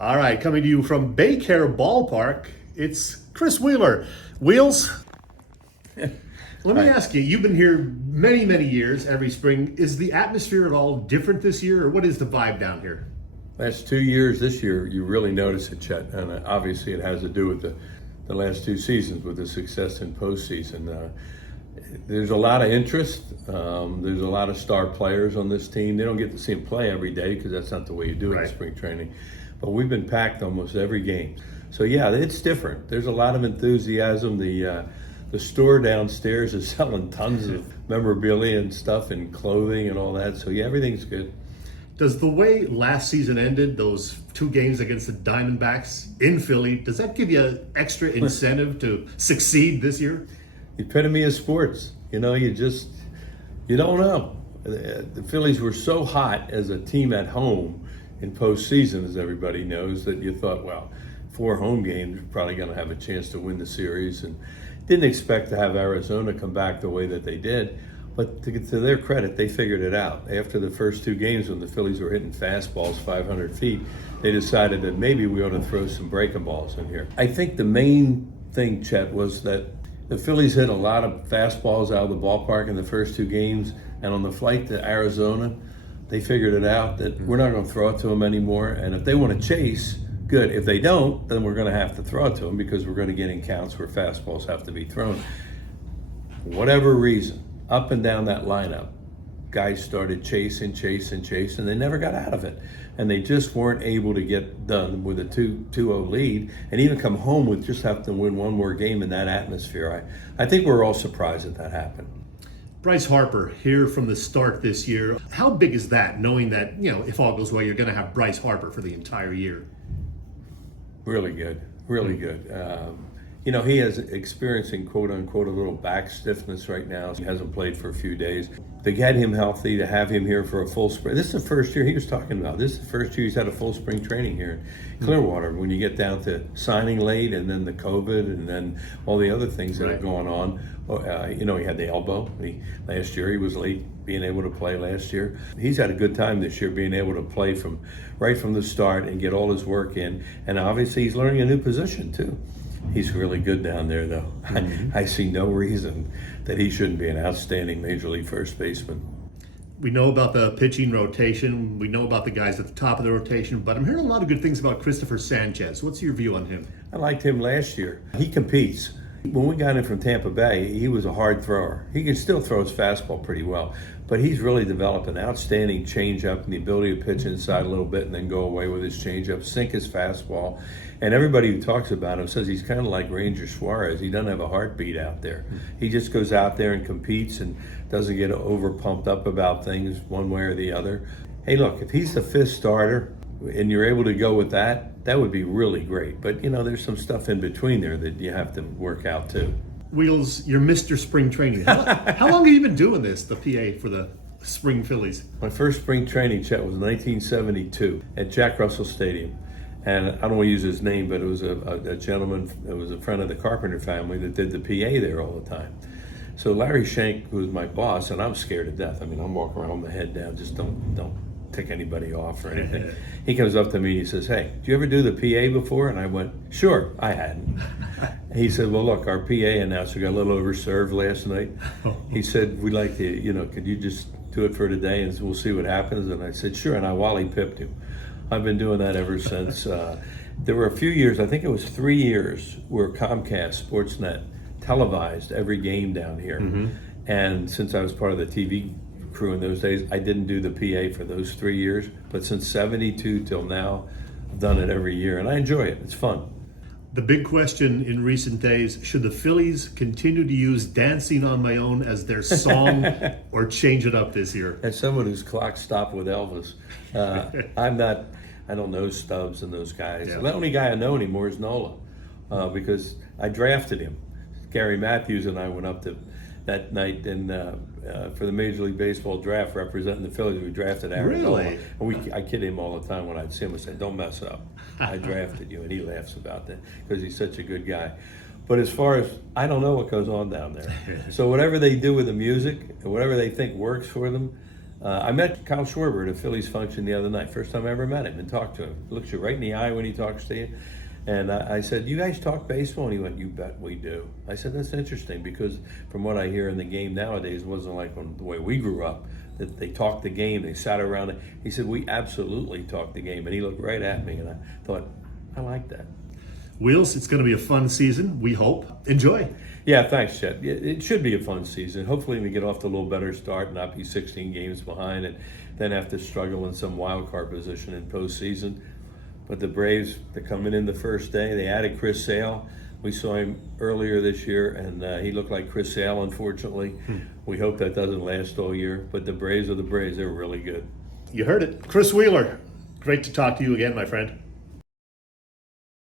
All right, coming to you from Baycare Ballpark, it's Chris Wheeler. Wheels, let me ask you, you've been here many, many years, every spring. Is the atmosphere at all different this year, or what is the vibe down here? Last 2 years, this year, you really notice it, Chet, and obviously it has to do with the last two seasons with the success in postseason. There's a lot of interest. There's a lot of star players on this team. They don't get to see them play every day because that's not the way you do it in spring training. But we've been packed almost every game. So yeah, it's different. There's a lot of enthusiasm. The store downstairs is selling tons of memorabilia and stuff and clothing and all that. So yeah, everything's good. Does the way last season ended, those two games against the Diamondbacks in Philly, does that give you extra incentive to succeed this year? Epitome of sports. You don't know. The Phillies were so hot as a team at home in postseason, as everybody knows, that you thought, well, 4 home games, we're probably going to have a chance to win the series. And didn't expect to have Arizona come back the way that they did. But to their credit, they figured it out. After the first 2 games when the Phillies were hitting fastballs 500 feet, they decided that maybe we ought to throw some breaking balls in here. I think the main thing, Chet, was that the Phillies hit a lot of fastballs out of the ballpark in the first 2 games, and on the flight to Arizona, they figured it out that we're not going to throw it to them anymore, and if they want to chase, good. If they don't, then we're going to have to throw it to them because we're going to get in counts where fastballs have to be thrown. For whatever reason, up and down that lineup, guys started chasing, and they never got out of it. And they just weren't able to get done with a 2-0 lead and even come home with just having to win one more game in that atmosphere. I think we're all surprised that happened. Bryce Harper here from the start this year. How big is that, knowing that, if all goes well, you're going to have Bryce Harper for the entire year? Really good, really good. He is experiencing, quote unquote, a little back stiffness right now. He hasn't played for a few days. To get him healthy, to have him here for a full spring. This is the first year he was talking about. This is the first year he's had a full spring training here in Clearwater. When you get down to signing late and then the COVID and then all the other things that have gone on. He had the elbow. Last year he was late being able to play last year. He's had a good time this year being able to play right from the start and get all his work in. And obviously he's learning a new position too. He's really good down there, though. I see no reason that he shouldn't be an outstanding Major League first baseman. We know about the pitching rotation. We know about the guys at the top of the rotation, but I'm hearing a lot of good things about Christopher Sanchez. What's your view on him? I liked him last year. He competes. When we got him from Tampa Bay, he was a hard thrower. He can still throw his fastball pretty well, but he's really developed an outstanding changeup and the ability to pitch inside a little bit and then go away with his changeup, sink his fastball. And everybody who talks about him says he's kind of like Ranger Suarez. He doesn't have a heartbeat out there. He just goes out there and competes and doesn't get over pumped up about things one way or the other. Hey, look, if he's the 5th starter and you're able to go with that, that would be really great. But, there's some stuff in between there that you have to work out too. Wheels, you're Mr. Spring Training. How long have you been doing this, the PA for the Spring Phillies? My first spring training, Chet, was 1972 at Jack Russell Stadium. And I don't want to use his name, but it was a gentleman, it was a friend of the Carpenter family that did the PA there all the time. So Larry Shank, who was my boss, and I'm scared to death. I'm walking around with my head down, just don't tick anybody off or anything. He comes up to me and he says, "Hey, did you ever do the PA before?" And I went, "Sure, I hadn't." He said, "Well, look, our PA announcer got a little overserved last night." He said, "We'd like to, could you just do it for today and we'll see what happens?" And I said, "Sure," and I Wally pipped him. I've been doing that ever since. There were a few years, I think it was 3 years, where Comcast Sportsnet televised every game down here. And since I was part of the TV crew in those days, I didn't do the PA for those 3 years. But since 72 till now, I've done it every year, and I enjoy it. It's fun. The big question in recent days, should the Phillies continue to use Dancing on My Own as their song or change it up this year? As someone whose clock stopped with Elvis, I don't know Stubbs and those guys. Yeah. The only guy I know anymore is Nola because I drafted him. Gary Matthews and I went up to that night and for the Major League Baseball draft representing the Phillies. We drafted Arizona. Really? And I kid him all the time when I'd see him. I said, "Don't mess up. I drafted you." And he laughs about that because he's such a good guy. But as far as, I don't know what goes on down there. So whatever they do with the music, and whatever they think works for them, I met Kyle Schwarber at a Phillies function the other night. First time I ever met him and talked to him. He looks you right in the eye when he talks to you. And I said, "You guys talk baseball?" And he went, "You bet we do." I said, "That's interesting because from what I hear in the game nowadays, it wasn't like the way we grew up, that they talked the game, they sat around it." He said, "We absolutely talked the game." And he looked right at me and I thought, I like that. Wheels, it's going to be a fun season, we hope. Enjoy. Yeah, thanks, Chet. It should be a fun season. Hopefully we get off to a little better start, not be 16 games behind and then have to struggle in some wild card position in postseason. But the Braves, they're coming in the first day. They added Chris Sale. We saw him earlier this year, and he looked like Chris Sale, unfortunately. We hope that doesn't last all year. But the Braves are the Braves. They're really good. You heard it. Chris Wheeler, great to talk to you again, my friend.